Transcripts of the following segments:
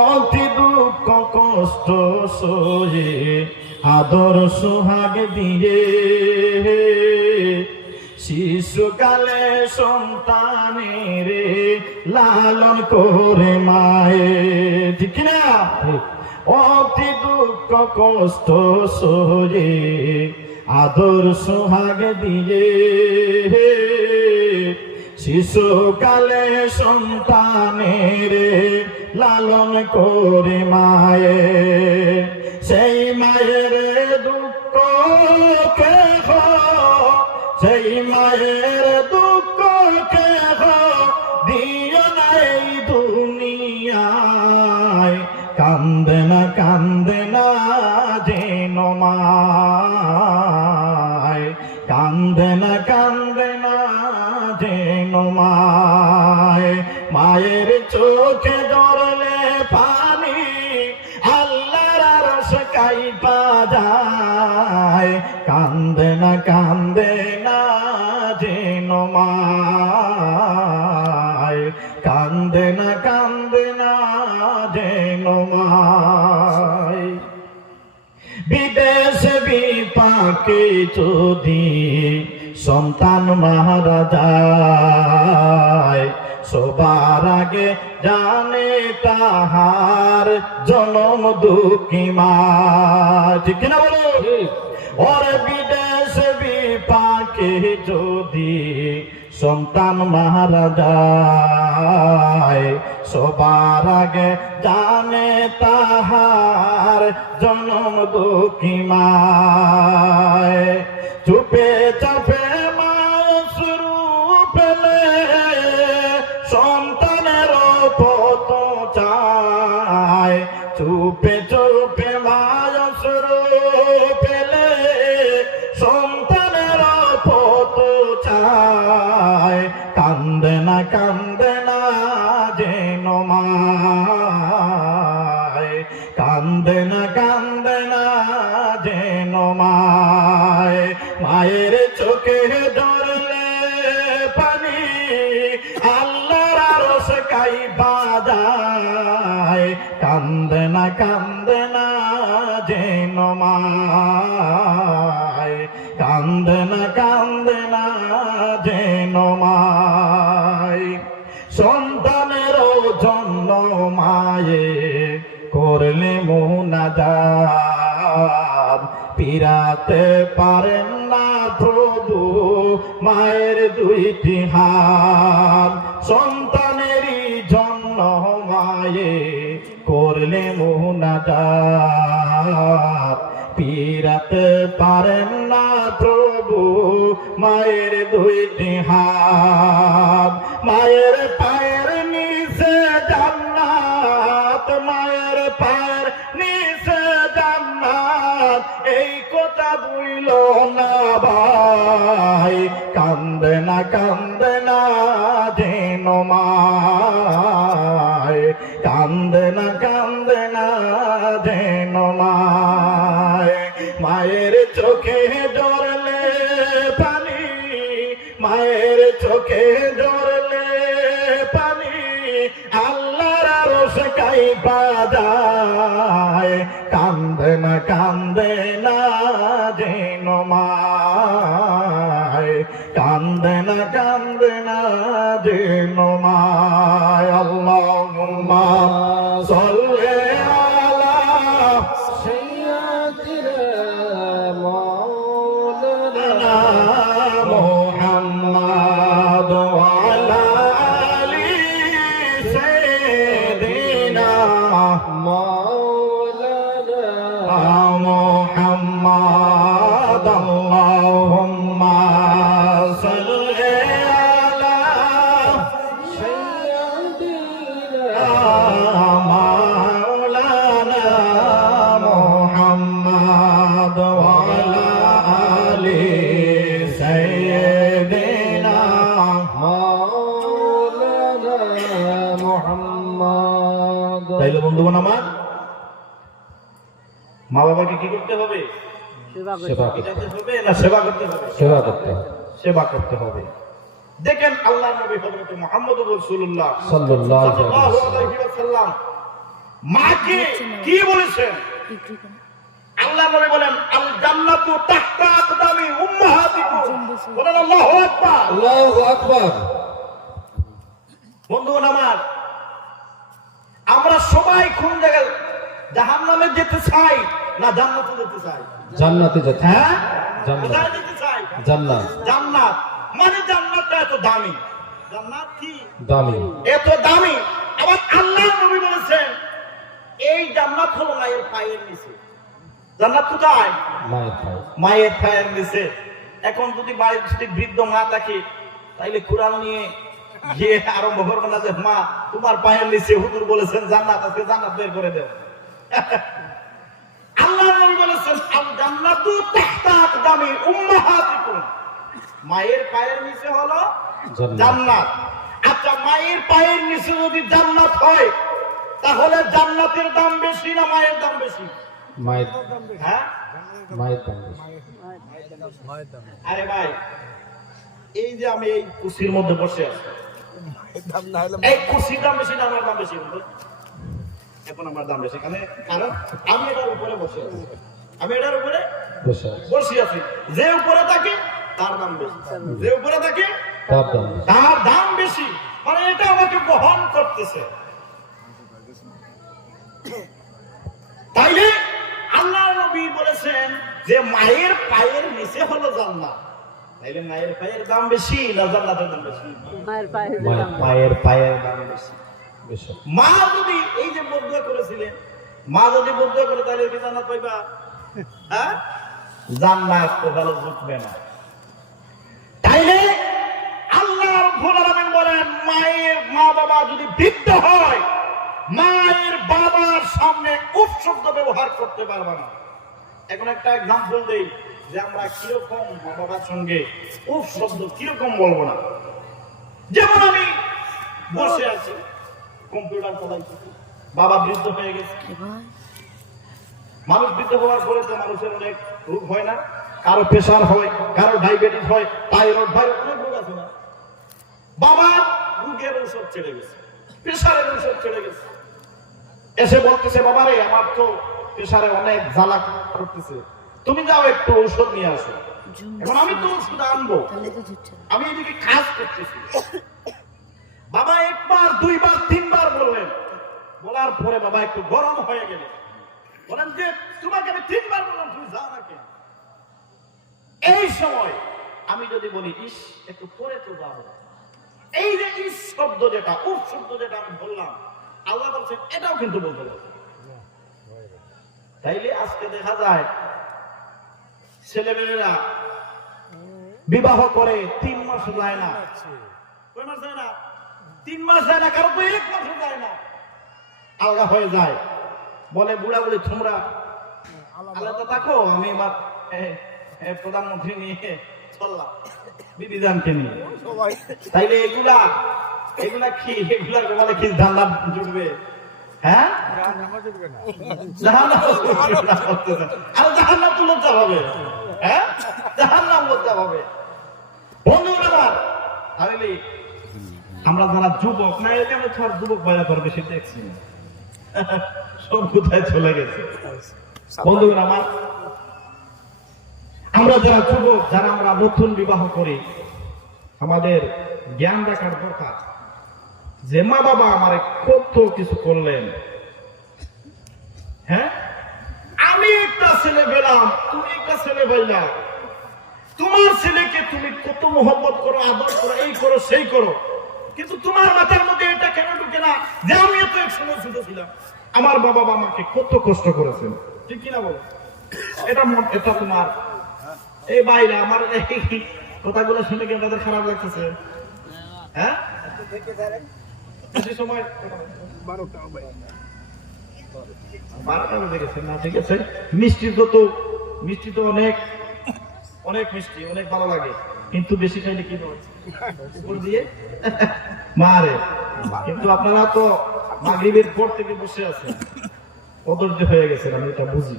অতি দুঃখ কষ্ট সয়ে আদর সোহাগ দিয়ে শিশুকালে সন্তানের লালন করে মায়ে, ঠিক না? অতি দুঃখ কষ্ট সয়ে আদর সোহাগ দিয়ে শিশুকালে সন্তানের লালন করে মায়ে, সেই মায়ের দুঃখ কেহ, সেই মায়ের দুঃখ কেহ দিও না এই দুনিয়ায়, কান্দে না যেন মায়, কান্দে না যেন মায়। মায়ের চোখে ধরলে পানি আল্লাহর আরশ কাইপা যায়, কান্দে না যেন মায়, কান্দে না যেন মায়। বিদেশ বিপাকে যদি সন্তান মারা যায়, সবার আগে জানে তাহার জনম দুঃখী মা, ঠিক না বলো? ওর বিদেশ বিপাকে যদি সন্তান মারা যায়, সবার আগে জানে তাহার জনম দুঃখী মা। চুপে চাপে মা অশ্রু ফেলে সন্তানের পত চায়, চুপে চুপে মা অশ্রু ফেলে সন্তানের পত চায়, কান্দে না যেন মায়, কান্দে না যেন মায়। মায়ের চোখে ধরলে পানি আল্লাহর আরশ কাইপা যায়, কান্দে না যেন মায়, কান্দে না যেন মায়। সন্তানের জন্য মায়ে করলে মুনাজাত, পিরাতে পারেন না প্রভু মায়ের দুইটি হাত। সন্তানেরই জন্য মায়ে করলে মুনাজাত, পিরাতে পারেন না প্রভু মায়ের দুইটি হাত। মায়ের পায়ের নিচে জান্নাত, মায়ের পায়ের নিচে জান্নাত, এই কথা বুইল না ভাই, কান্দে না যেন মায়, কান্দে না যেন মায়। মায়ের চোখে ধরলে পানি, মায়ের চোখে ধরলে পানি আল্লাহর আরশ কাইপা যায়, কান্দে না যেন মায়, কান্দে না যেন মায়। আল্লাহুম্মা সাল্লি আলা সাইয়্যিদিনা মাওলানা মুহাম্মদ ওয়া আলা আলি সাইয়্যিদিনা মাওলানা মুহাম্মদ। আল্লাহুম্মা সাল্লি আলা সাইয়্যিদিনা মাওলানা মুহাম্মদ ওয়া আলা আলি সাইয়্যিদিনা মাওলানা মুহাম্মদ। তাইলে বন্ধুগণ আমার, মা বাবাকে কি করতে হবে? সেবা করতে হবে না সেবা করতে হবে? সেবা করতে হবে। দেখেন আল্লাহর নবী হযরত মুহাম্মদ রাসূলুল্লাহ সাল্লাল্লাহু আলাইহি ওয়াসাল্লাম মাকে কি বলেছেন? আল্লাহ নবী বলেন আল জান্নাতু তাহতা আকদামি উম্মাহাতিকুম। বলেন আল্লাহু আকবার। আল্লাহু আকবার। বন্ধুগণ আমার, আমরা সবাই কোন জায়গায় জাহান্নামে যেতে চাই না জান্নাতে যেতে চাই? জান্নাতে যেতে। হ্যাঁ, জান্নাত। কোথায় যেতে চাই? জান্নাত। জান্নাত। মানে জান্নাতটা এত দামি। জান্নাত কি দামি? এত দামি। আবার আল্লাহ নবী বলেছেন এই জান্নাত হলো মায়ের পায়ের নিচে। জান্নাত কোথায়? মায়ের পায়ে। মায়ের পায়ের নিচে। এখন যদি বাড়ির যদি বৃদ্ধ মা থাকে তাইলে কোরআন নিয়ে গিয়ে আরম্ভ করবো না যে মা তোমার পায়ের নিচে হুজুর বলেছেন জান্নাত, আজকে জান্নাত বের করে দেও। আল্লাহ নবী বলেছেন আল জান্নাতু তাহতা আকদামি উম্মাহাতিকুম। মায়ের পায়ের নিচে হলো জান্নাত। আচ্ছা, মায়ের পায়ের নিচে যদি জান্নাত হয় তাহলে জান্নাতের দাম বেশি না মায়ের দাম বেশি? মায়ের। হ্যাঁ, মায়ের দাম বেশি। আরে ভাই, এই যে আমি এই কুর্সির মধ্যে বসে আছি, এই কুর্সির দাম বেশি না আমার দাম বেশি? এখন আমার দাম বেশি কারণ আমি এটার উপরে বসে আছি। আমি এটার উপরে বসে আছি। যে উপরে থাকে তার দাম বেশি, যে উপরে থাকে তার দাম বেশি। মানে এটা আমাকে বহন করতেছে। তাইলে আল্লাহ নবী বলেছেন যে মায়ের পায়ের নিচে হলো জান্নাত। তাইলে মায়ের পায়ের দাম বেশি না জান্নাতের দাম বেশি? মায়ের পায়ের দাম বেশি। মা যদি এই যে বদুয়া করেছিলেন, মা যদি বদুয়া করে তাহলে কি জান্নাত পাইবা? হ্যাঁ, জান্নাত তো ভালো জুটবে না। তাইলে আল্লাহ রাব্বুল আলামিন বলেন মায়ের মা বাবা যদি বৃদ্ধ হয় মায়ের বাবার সামনে উফ শব্দ ব্যবহার করতে পারবে না। এখন একটা এক্সাম্পল দেই যে আমরা কিরকম মা বাবার সঙ্গে উফ শব্দ কিরকম বলবো না। যেমন আমি বসে আছি কম্পিউটার চালাইতেছি, বাবা বৃদ্ধ হয়ে গেছে। মানুষ বৃদ্ধ হওয়ার পরে তো মানুষের অনেক রোগ হয় না? কারো প্রেসার হয়, কারো ডায়াবেটিস হয়, থাইরয়েড হয়, অনেক রোগ আছে না? বাবার রোগের ঔষধ ছেড়ে গেছে, প্রেসারের ঔষধ ছেড়ে গেছে। এসে বলতেছে বাবা রে আমার তো প্রেসারে অনেক জ্বালা করতেছে, তুমি যাও একটু ঔষধ নিয়ে আসো। এখন আমি তো ওষুধ আনবো, আমি এদিকে কাজ করতেছি। বাবা একবার দুইবার তিনবার বললেন, বলার পরে বাবা একটু গরম হয়ে গেলেন। বলেন যে তোমাকে আমি তিনবার বললাম তুমি যাও না কেন? এই সময় আমি যদি বলি ইস একটু পরে তো যাও, এই যে ইস শব্দ যেটা উফ শব্দ যেটা আমি বললাম, আল্লাহ বলছেন এটাও কিন্তু বলতে হবে। তাইলে আজকে দেখা যায় ছেলেমেয়েরা বিবাহ করে 3 মাস যায় না, কয় মাস যায় না? 3 মাস যায় না, কারো তো 1 মাসও যায় না, আলগা হয়ে যায়। বলে বুড়া বলে তোমরা আলাদা থাকো, আমি আমার প্রধানমন্ত্রী নিয়ে চললাম বিবিধানকে নিয়ে। তাইলে এগুলা কি? এগুলার বলে কি জান্নাত জুটবে? হ্যাঁ, আর জাহান্নাম তো লজ্জা হবে। হ্যাঁ, জাহান্নাম লজ্জা হবে। বন্ধুরা আমার, তাহলে আমরা যারা যুবক না, এখানে তো আর যুবক ভাইরা তোর বেশি দেখছি না, সব কোথায় চলে গেছে। বন্ধুরা আমার, আমরা যারা যুবক, যারা আমরা নতুন বিবাহ করি, আমাদের জ্ঞান রাখার দরকার যে মা বাবা আমার কত কিছু করলেন। হ্যাঁ, আমি একটা ছেলে পেলাম, তুমি একটা ছেলে পাইলা, তোমার ছেলেকে তুমি কত মোহব্বত করো, আদর করো, এই করো সেই করো, কিন্তু তোমার মাথার মধ্যে এটা কেন ঢুকে না যে আমি এত এক সময় ছোট ছিলাম, আমার বাবা আমাকে কত কষ্ট করেছেন, ঠিক কিনা বলো? এটা তোমার এই বাইরে আমার এই কথাগুলো শুনে কি তাদের খারাপ লাগতেছে? হ্যাঁ, সময় 12টা বেজে গেছে না? ঠিক আছে, মিষ্টি তো অনেক অনেক মিষ্টি, অনেক ভালো লাগে, কিন্তু বেশি খাইলে কি উপর দিয়ে মারে। কিন্তু আপনারা তো মাগরিবের পর থেকে বসে আছেন, অধৈর্য হয়ে গেছেন, আমি এটা বুঝি।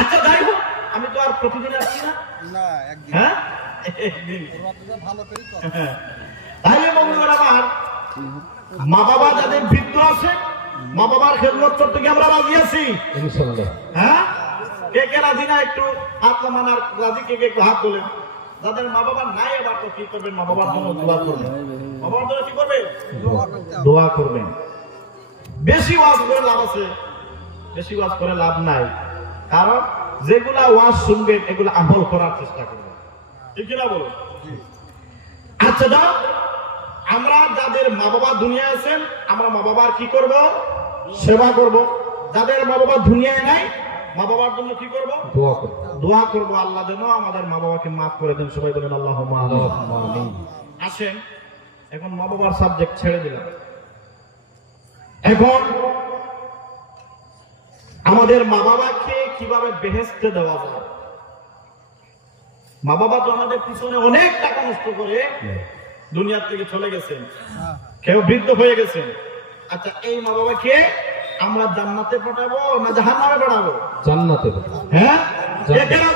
আচ্ছা যাই হোক, আমি তো আর প্রতিদিন আসছি না, হ্যাঁ, তাহলে বন্ধুরা আমার, মা বাবা যাদের বৃদ্ধ আছে মা বাবার খেদমত করতে কি আমরা রাজি আছি? ইনশাআল্লাহ। হ্যাঁ, কে কে রাজি না একটু হাত নামান, আর রাজি কে কে একটু হাত তোলেন। যাদের মা বাবা নাই আবার তো কি করবেন? মা বাবার জন্য দোয়া করবেন। মা বাবার জন্য কি করবেন? দোয়া করবেন। বেশি ওয়াজ করে লাভ আছে? বেশি ওয়াজ করে লাভ নাই, কারণ যেগুলা ওয়াজ শুনবেন এগুলো আমল করার চেষ্টা করবেন, ঠিক না বলো? আচ্ছা দাও, আমরা যাদের মা বাবা দুনিয়ায় আছেন, আমরা মা বাবার কি করব? সেবা করব। যাদের মা বাবা দুনিয়ায় নাই, মা বাবার জন্য কি করব? দোয়া করব। দোয়া করব আল্লাহ যেন আমাদের মা বাবাকে মাফ করে দেন। সবাই বলেন আল্লাহুম্মা আমিন। আল্লাহুম্মা আমিন। আসেন, এখন মা বাবার সাবজেক্ট ছেড়ে দিলাম। এখন আমাদের মা বাবাকে কিভাবে বেহেশতে দেওয়া যায়? মা বাবা তো আমাদের পিছনে অনেক টাকা নষ্ট করে দুনিয়ার থেকে চলে গেছেন, কেউ বৃদ্ধ হয়ে গেছেন। আচ্ছা, এই মা বাবাকে আমরা জান্নাতে পাঠাবো না জাহান্নামে পাঠাবো? জান্নাতে পাঠাবো। হ্যাঁ, জান্নাতে। কে কে রাজি